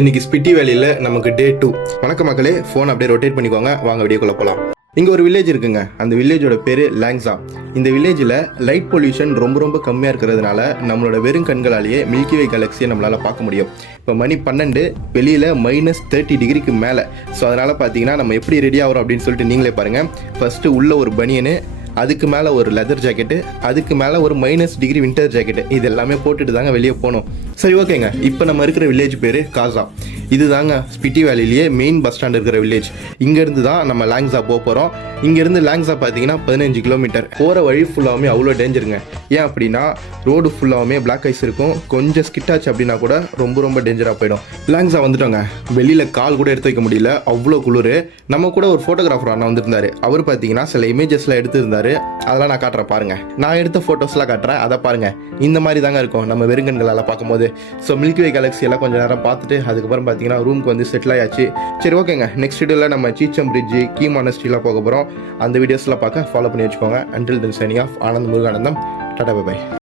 இன்னைக்கு ஸ்பிட்டி வேலையில் நமக்கு டே 2. வணக்க மக்களே, ஃபோன் அப்படியே ரொட்டேட் பண்ணிக்கோங்க, வாங்க வீடியோக்குள்ள போகலாம். இங்கே ஒரு வில்லேஜ் இருக்குங்க. அந்த வில்லேஜோட பேர் லாங்ஸா. இந்த வில்லேஜில் லைட் பொல்யூஷன் ரொம்ப கம்மியாக இருக்கிறதுனால நம்மளோட வெறும் கண்களாலேயே மில்கி வே கேலக்ஸியை நம்மளால் பார்க்க முடியும். இப்போ மணி 12, வெளியில் -30 டிகிரிக்கு மேலே. ஸோ அதனால் பார்த்தீங்கன்னா நம்ம எப்படி ரெடி ஆகிறோம் அப்படின்னு சொல்லிட்டு நீங்களே பாருங்கள். ஃபஸ்ட்டு உள்ள ஒரு பனியனு, அதுக்கு மேலே ஒரு லெதர் ஜாக்கெட்டு, அதுக்கு மேலே ஒரு -டிகிரி வின்டர் ஜாக்கெட்டு, இது எல்லாமே போட்டுட்டு தாங்க வெளியே போகணும். சரி, ஓகேங்க. இப்போ நம்ம இருக்கிற வில்லேஜ் பேர் காசா. இது தாங்க ஸ்பிட்டி வேலிலேயே மெயின் பஸ் ஸ்டாண்ட் இருக்கிற வில்லேஜ். இங்கேருந்து தான் நம்ம லாங்ஸா போக போகிறோம். இங்கேருந்து லாங்ஸா பார்த்தீங்கன்னா 15 கிலோமீட்டர். போகிற வழி ஃபுல்லாகவே அவ்வளோ டேஞ்சருங்க. ஏன் அப்படின்னா ரோடு ஃபுல்லாகவே பிளாக் ஐஸ் இருக்கும். கொஞ்சம் ஸ்கிட்டாச்சு அப்படின்னா கூட ரொம்ப டேஞ்சராக போயிடும். லாங்ஸா வந்துட்டோங்க. வெளியில் கால் கூட எடுத்து வைக்க முடியல, அவ்வளோ குளிர். நம்ம கூட ஒரு ஃபோட்டோகிராஃபர் அண்ணா வந்திருந்தாரு. அவர் பார்த்தீங்கன்னா சில இமேஜஸ்லாம் எடுத்துருந்தாரு. அதெல்லாம் நான் காட்டுறேன் பாருங்க. நான் எடுத்த ஃபோட்டோஸ்லாம் காட்டுறேன், அதை பாருங்க. இந்த மாதிரி தாங்க இருக்கும் நம்ம வெறுங்கண்களால் பார்க்கும்போது. ஸோ மில்கி வே கேலக்ஸி எல்லாம் கொஞ்சம் நேரம் பார்த்துட்டு அதுக்கப்புறம் பார்த்தீங்கன்னா ரூமுக்கு வந்து செட்டில் ஆயாச்சு. சரி, ஓகேங்க. நெக்ஸ்ட் வீடியோவில் நம்ம சீச்சம் பிரிட்ஜ், கீ மானஸ்ட்ரிலாம் போக போகிறோம். அந்த வீடியோஸ்லாம் பார்க்க ஃபாலோ பண்ணி வச்சுக்கோங்க. Until then signing off, Anand Muruganandam. Tata, by.